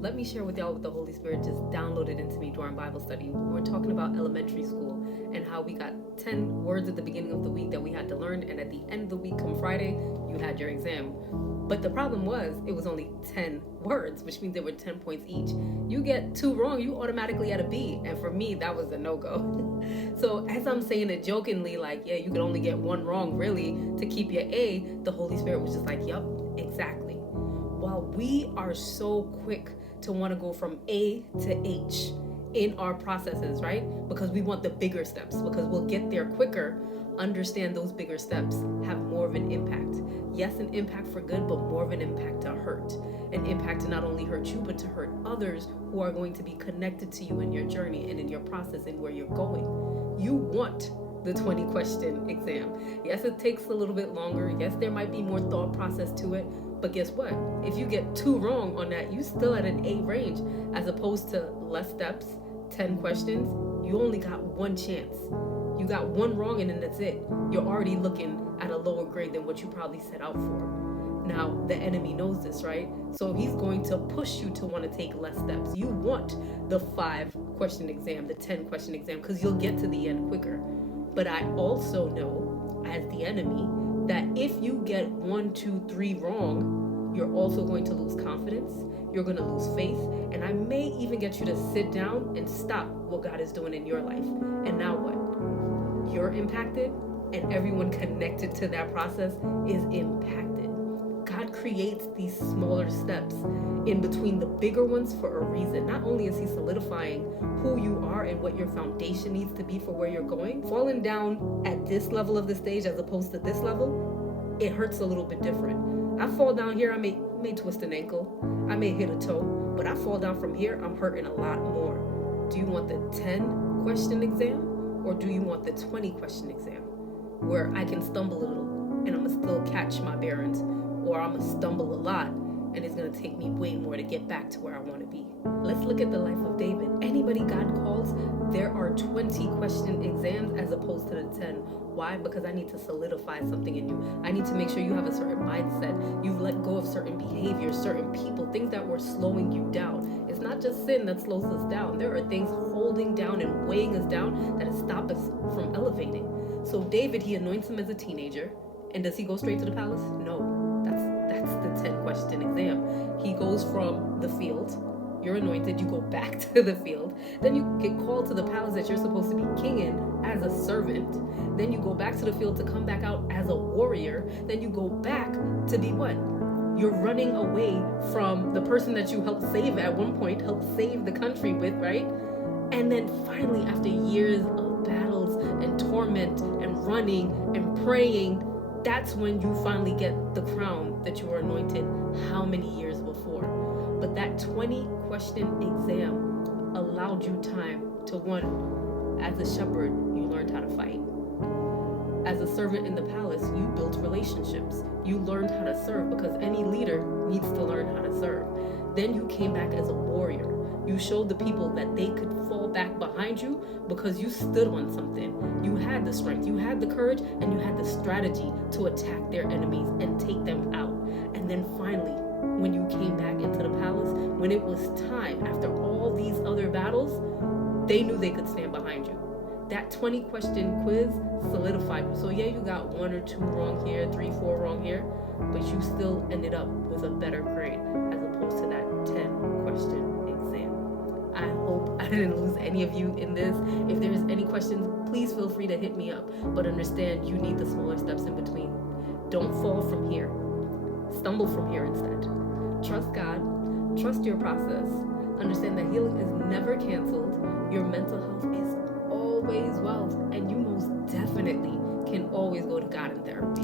Let me share with y'all what the Holy Spirit just downloaded into me during Bible study. We're talking about elementary school and how we got 10 words at the beginning of the week that we had to learn, and at the end of the week, come Friday, you had your exam. But the problem was, it was only 10 words, which means there were 10 points each. You get 2 wrong, you automatically had a B. And for me, that was a no-go. So as I'm saying it jokingly, like, yeah, you could only get 1 wrong, really, to keep your A, the Holy Spirit was just like, yup, exactly. While we are so quick to want to go from A to H in our processes, right? Because we want the bigger steps, because we'll get there quicker. Understand those bigger steps have more of an impact. Yes, an impact for good, but more of an impact to hurt. An impact to not only hurt you, but to hurt others who are going to be connected to you in your journey and in your process and where you're going. You want the 20 question exam. Yes, it takes a little bit longer. Yes, there might be more thought process to it. But guess what? If you get 2 wrong on that, you still at an A range, as opposed to less steps, 10 questions. You only got 1 chance. You got 1 wrong and then that's it. You're already looking at a lower grade than what you probably set out for. Now, the enemy knows this, right? So he's going to push you to want to take less steps. You want the 5 question exam, the 10 question exam, because you'll get to the end quicker. But I also know, as the enemy, that if you get 1, 2, 3 wrong, you're also going to lose confidence. You're going to lose faith. And I may even get you to sit down and stop what God is doing in your life. And now what? You're impacted, and everyone connected to that process is impacted. God creates these smaller steps in between the bigger ones for a reason. Not only is he solidifying who you are and what your foundation needs to be for where you're going, falling down at this level of the stage as opposed to this level, it hurts a little bit different. I fall down here, I may twist an ankle, I may hit a toe, but I fall down from here, I'm hurting a lot more. Do you want the 10 question exam, or do you want the 20 question exam, where I can stumble a little and I'm gonna still catch my bearings, or I'm gonna stumble a lot and it's gonna take me way more to get back to where I want to be? Let's look at the life of David. Anybody God calls, there are 20 question exams as opposed to the 10. Why? Because I need to solidify something in you. I need to make sure you have a certain mindset. You've let go of certain behaviors, certain people, things that were slowing you down. It's not just sin that slows us down. There are things holding down and weighing us down that stop us from elevating. So David, he anoints him as a teenager. And does he go straight to the palace? No. That's the 10 question exam. He goes from the field. You're anointed, you go back to the field. Then you get called to the palace that you're supposed to be king in as a servant. Then you go back to the field to come back out as a warrior. Then you go back to be what? You're running away from the person that you helped save at one point, helped save the country with, right? And then finally, after years of battles and torment and running and praying, that's when you finally get the crown that you were anointed how many years before. But that 20 question exam allowed you time to, one, as a shepherd, you learned how to fight. As a servant in the palace, you built relationships. You learned how to serve, because any leader needs to learn how to serve. Then you came back as a warrior. You showed the people that they could fall back behind you because you stood on something. You had the strength, you had the courage, and you had the strategy to attack their enemies and take them out. And then finally, when you came back into the palace, when it was time, after all these other battles, they knew they could stand behind you. That 20 question quiz solidified you. So yeah, you got 1 or 2 wrong here, 3, 4 wrong here, but you still ended up with a better grade as opposed to that 10 question exam. I hope I didn't lose any of you in this. If there's any questions, please feel free to hit me up. But understand, you need the smaller steps in between. Don't fall from here. Stumble from here instead. Trust God. Trust your process. Understand that healing is never canceled. Your mental health is always wealth. And you most definitely can always go to God in therapy.